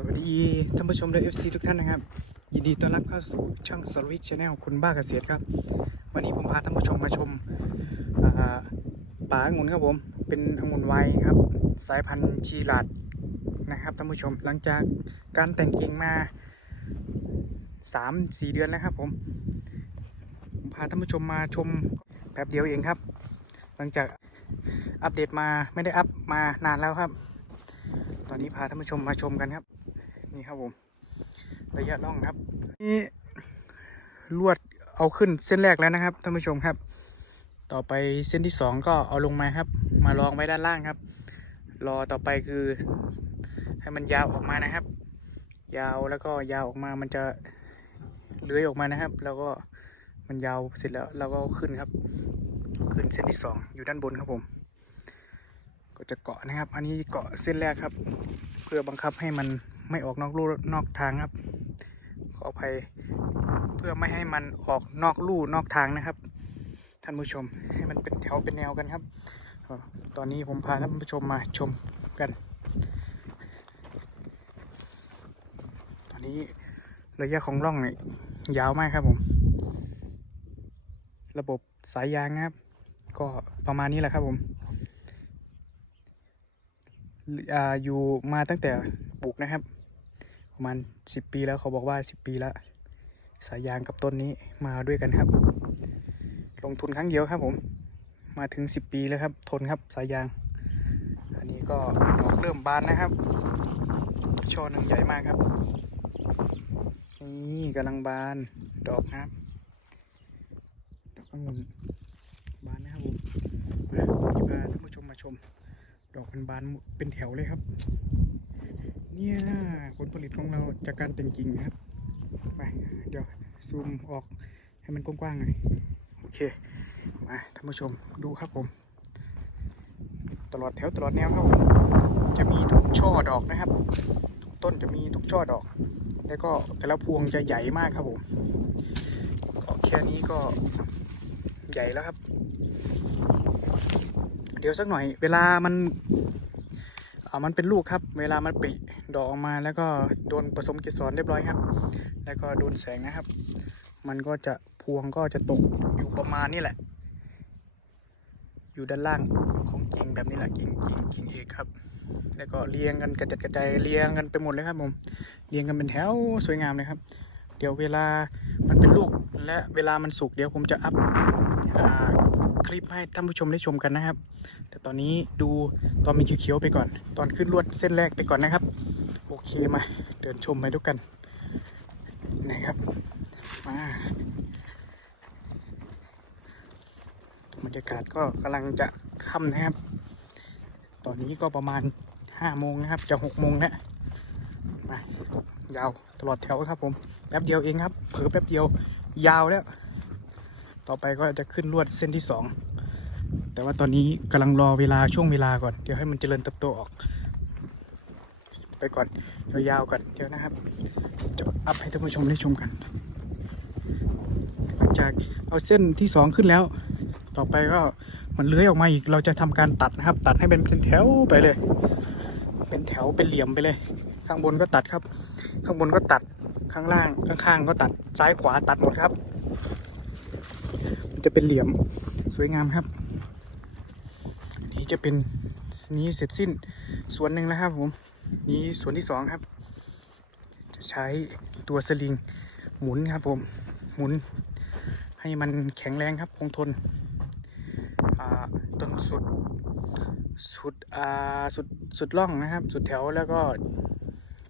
สวัสดีท่านผู้ชมและ FC ทุกท่านนะครับ ยินดีต้อนรับเข้าสู่ช่างสวิตชแนลคุณบ้าเกษตรครับ วันนี้ผมพาท่านผู้ชมมาชมาป่าองุ่นครับผม เป็นองุ่นไวครับ สายพันธุ์ชีลาดนะครับท่านผู้ชมหลังจากการแต่งกิ่งมา 3-4 เดือนแล้วครับผมผมพาท่านผู้ชมมาชมแป๊บเดียวเองครับ หลังจากอัปเดตมาไม่ได้อัพมานานแล้วครับตอนนี้พาท่านผู้ชมมาชมกันครับ นี่ครับผม ระยะล่องครับ นี่ลวดเอาขึ้นเส้นแรกแล้วนะครับท่านผู้ชมครับ ต่อไปเส้นที่สองก็เอาลงมาครับ มาลองไว้ด้านล่างครับ รอต่อไปคือ ให้มันยาวออกมานะครับ ยาวแล้วก็ยาวออกมามันจะเลื้อยออกมานะครับ แล้วก็มันยาวเสร็จแล้วเราก็ขึ้นครับ ขึ้นเส้นที่สองอยู่ด้านบนครับผม ก็จะเกาะนะครับ อันนี้เกาะเส้นแรกครับ เพื่อบังคับให้มัน ไม่ออกนอกลู่นอกทางครับ ขออภัยเพื่อไม่ให้มันออกนอกลู่นอกทางนะครับ ท่านผู้ชมให้มันเป็นแถวเป็นแนวกันครับ ตอนนี้ผมพาท่านผู้ชมมาชมกัน ตอนนี้ระยะของร่องเนี่ยยาวมากครับผม ระบบสายยางนะครับ ก็ประมาณนี้แหละครับผมออยู่มาตั้งแต่ปลูกนะครับ ประมาณสิบปีแล้วเขาบอกว่าสิบปีแล้ว สายยางกับต้นนี้มาด้วยกันครับ ลงทุนครั้งเดียวครับผม มาถึงสิบปีแล้วครับ ทนครับสายยาง อันนี้ก็ดอกเริ่มบานนะครับ ช่อหนึ่งใหญ่มากครับ นี่กำลังบานดอกครับ ดอกองุ่นบานนะครับผมมาวันนี้พาท่านผู้ชมมาชม ดอกเป็นบานเป็นแถวเลยครับ เนี่ย ผลผลิตของเราจากการแต่งกิ่งนะครับไปเดี๋ยวซูมออกให้มันกว้างๆหน่อยโอเคมาท่านผู้ชมดูครับผม ตลอดแถวตลอดแนวครับผมจะมีทุกช่อดอกนะครับ ทุกต้นจะมีทุกช่อดอก แล้วก็แต่ละพวงจะใหญ่มากครับผมก็แค่นี้ก็ใหญ่แล้วครับ เดี๋ยวสักหน่อย เวลามันอ่ามันเป็นลูกครับ เวลามันปิ ดอกออกมาแล้วก็โดนผสมเกสรเรียบร้อยครับ แล้วก็โดนแสงนะครับ มันก็จะพวงก็จะตกอยู่ประมาณนี้แหละ อยู่ด้านล่างของกิ่งแบบนี้แหละกิ่งกิ่งกิ่งเอกครับ แล้วก็เรียงกันกระจัดกระจายเรียงกันไปหมดเลยครับผมเรียงกันเป็นแถวสวยงามเลยครับ เดี๋ยวเวลามันเป็นลูกและเวลามันสุกเดี๋ยวผมจะอัพอ่า คลิปให้ท่านผู้ชมได้ชมกันนะครับ แต่ตอนนี้ดูตอนมีเขียวๆไปก่อน ตอนขึ้นลวดเส้นแรกไปก่อนนะครับ โอเคมาเดินชมไปด้วยกันนะครับมาบรรยากาศก็กำลังจะค่ำนะครับ ตอนนี้ก็ประมาณห้าโมงนะครับ จะหกโมงแล้วมายาวตลอดแถวครับผม แป๊บเดียวเองครับ เผลอแป๊บเดียวยาวแล้ว ต่อไปก็จะขึ้นลวดเส้นที่สองแต่ว่าตอนนี้กำลังรอเวลาช่วงเวลาก่อน เดี๋ยวให้มันเจริญเติบโตออก ไปก่อนยาวๆก่อนเดี๋ยวนะครับ จะอัพให้ท่านผู้ชมได้ชมกัน หลังจากเอาเส้นที่สองขึ้นแล้ว ต่อไปก็มันเลื้อยออกมาอีก เราจะทำการตัดนะครับ ตัดให้เป็นเป็นแถวไปเลย เป็นแถวเป็นเหลี่ยมไปเลย ข้างบนก็ตัดครับ ข้างบนก็ตัดข้างล่างข้างๆก็ตัดซ้ายขวาตัดหมดครับ จะเป็นเหลี่ยมสวยงามครับ นี่จะเป็นนี้เสร็จสิ้นส่วนหนึ่งแล้วครับผมนี้ส่วนที่สองครับ จะใช้ตัวสลิงหมุนครับผมหมุนให้มันแข็งแรงครับคงทนต้นสุดสุดอ่าสุดสุดล่องนะครับ สุดแถวแล้วก็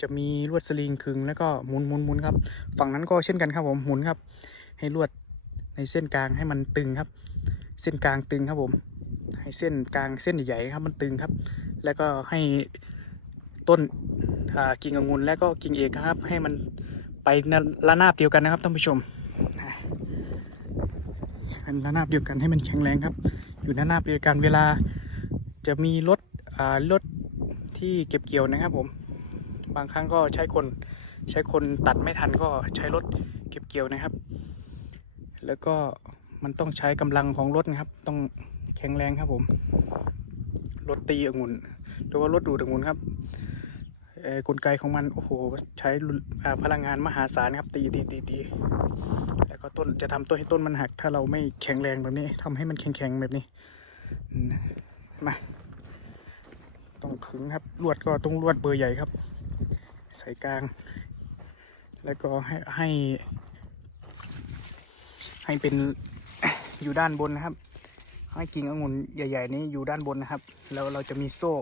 จะมีลวดสลิงขึงแล้วก็หมุนหมุนหมุนครับ ฝั่งนั้นก็เช่นกันครับผมหมุนครับ ให้ลวด ในเส้นกลางให้มันตึงครับ เส้นกลางตึงครับผม ให้เส้นกลางเส้นใหญ่ๆครับมันตึงครับ แล้วก็ให้ต้นกิ่งองุ่นแล้วก็กิ่งเอกครับ ให้มันไปในระนาบเดียวกันนะครับท่านผู้ชมอ่าเป็นระนาบเดียวกันให้มันแข็งแรงครับ อยู่ระนาบเดียวกันเวลาจะมีรถรถที่เก็บเกี่ยวนะครับผม บางครั้งก็ใช้คนใช้คนตัดไม่ทันก็ใช้รถเก็บเกี่ยวนะครับ แล้วก็มันต้องใช้กำลังของรถนะครับ ต้องแข็งแรงครับผม รถตีองุ่นหรือว่ารถดูดองุ่นครับกลไกของมัน โอ้โห ใช้พลังงานมหาศาลครับตีตีตีตีแล้วก็ต้นจะทำต้นให้ต้นมันหัก ถ้าเราไม่แข็งแรงแบบนี้ทำให้มันแข็งแข็งแบบนี้มมา ต้องขึงครับ ลวดก็ต้องลวดเบอร์ใหญ่ครับ ใส่กลาง แล้วก็ให้ให้ ให้เป็นอยู่ด้านบนนะครับ ให้กิ่งองุ่นใหญ่ ๆ นี้อยู่ด้านบนนะครับ แล้วเราจะมีโซ่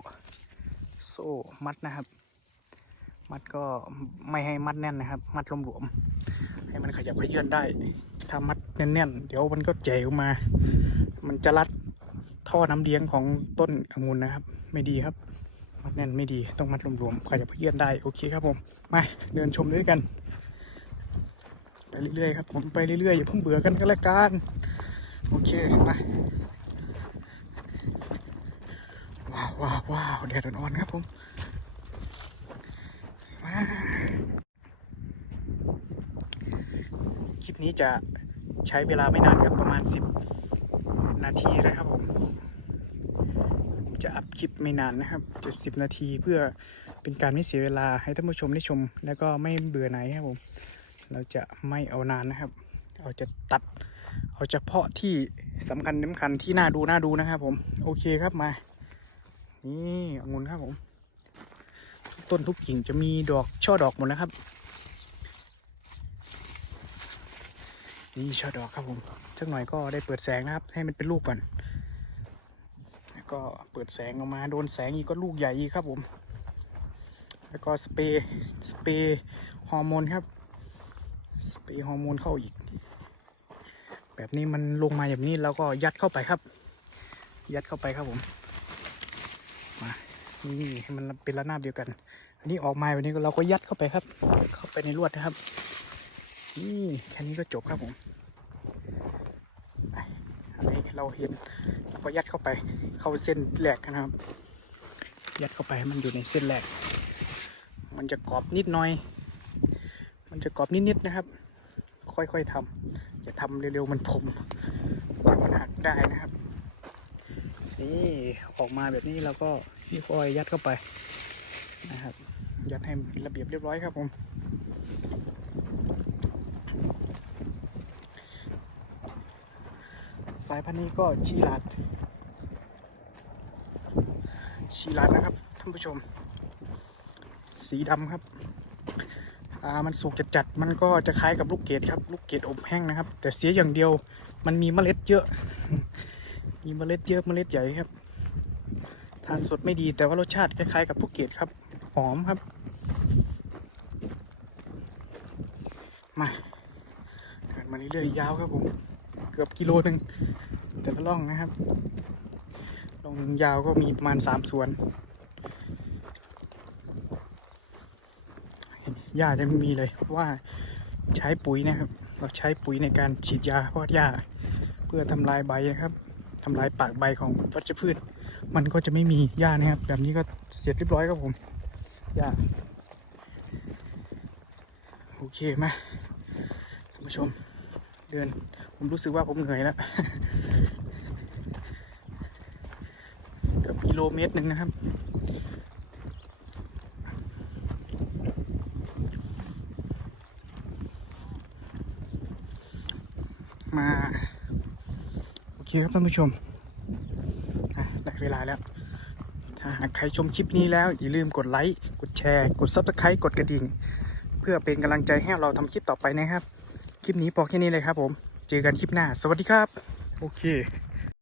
โซ่มัดนะครับ มัดก็ไม่ให้มัดแน่นนะครับ มัดหลวมๆให้มันขยับขยื่นได้ ถ้ามัดแน่นๆ เดี๋ยวมันก็เจ๋ออกมา มันจะรัดท่อน้ำเลี้ยงของต้นองุ่นนะครับ ไม่ดีครับ มัดแน่นไม่ดีต้องมัดหลวมๆขยับขยื่นได้โอเคครับผมมาเดินชมด้วยกัน เรื่อยๆครับผมไปเรื่อยๆอย่าเพิ่งเบื่อกันก็แล้วกันโอเคมาว้าวว้าวว้าวแดดอ่อนๆครับผมมาคลิปนี้จะใช้เวลาไม่นานครับประมาณ 10 นาทีนะครับผมจะอัพคลิปไม่นานนะครับจะ10 นาทีเพื่อเป็นการไม่เสียเวลาให้ท่านผู้ชมได้ชม แล้วก็ไม่เบื่อไหนครับผม เราจะไม่เอานานนะครับ เราจะตัด เอาเฉพาะที่สำคัญสำคัญที่น่าดูน่าดูนะครับผม โอเคครับมา นี่องุ่นครับผมทุกต้นทุกกิ่งจะมีดอกช่อดอกหมดนะครับ นี่ช่อดอกครับผมสักหน่อยก็ได้เปิดแสงนะครับ ให้มันเป็นลูกก่อน แล้วก็เปิดแสงออกมาโดนแสงอีกก็ลูกใหญ่อีกครับผม แล้วก็สเปรย์สเปรย์ฮอร์โมนครับ สเปรย์ฮอร์โมนเข้าอีก แบบนี้มันลงมาแบบนี้เราก็ยัดเข้าไปครับ ยัดเข้าไปครับผมมานี่ให้มันเป็นระนาบเดียวกัน อันนี้ออกมาแบบนี้เราก็ยัดเข้าไปครับ เข้าไปในลวดนะครับ นี่แค่นี้ก็จบครับผมไอันนี้เราเห็นเราก็ยัดเข้าไป เข้าเส้นแหลกนะครับ ยัดเข้าไปให้มันอยู่ในเส้นแหลกมันจะกรอบนิดหน่อย มันจะกรอบนิดๆนะครับ ค่อยๆทำอย่าทำเร็วๆมันผมเดี๋ยวมันหักได้นะครับ นี่ออกมาแบบนี้เราก็นี่ค่อยยัดเข้าไปนะครับ ยัดให้ระเบียบเรียบร้อยครับผมสายพันธุ์นี้ก็ชีลาดชีลาดนะครับท่านผู้ชม สีดำครับามันสุกจัดจัดๆมันก็จะคล้ายกับลูกเกดครับ ลูกเกดอบแห้งนะครับ แต่เสียอย่างเดียวมันมีเมล็ดเยอะ มีเมล็ดเยอะเมล็ดใหญ่ครับ ทานสดไม่ดีแต่ว่ารสชาติคล้ายๆกับลูกเกดครับ หอมครับ มาเดินมาเรื่อยๆยาวครับผม เกือบกิโลหนึ่งแต่ละร่องนะครับร่องหนึ่งยาวก็มีประมาณสามสวน หญ้ายังมีเลยเพราะว่าใช้ปุ๋ยนะครับ เราใช้ปุ๋ยในการฉีดยาพาะหญ้า เพื่อทำลายใบนะครับทำลายปากใบของวัชพืช มันก็จะไม่มีหญ้านะครับ แบบนี้ก็เสร็จเรียบร้อยครับผมหญ้าโอเคมท่านผู้ชมเดินผมรู้สึกว่าผมเหนื่อยแล้วเกือบกิโลเมตรหนึ่งนะครับ มา โอ เคครับท่านผู้ชมได้เวลาแล้ว ถ้าหากใครชมคลิปนี้แล้ว อย่าลืมกดไลค์ กดแชร์ กด Subscribe กดกระดิ่ง เพื่อเป็นกำลังใจให้เราทำคลิปต่อไปนะครับ คลิปนี้พอแค่นี้เลยครับผม เจอกันคลิปหน้า สวัสดีครับ โอเค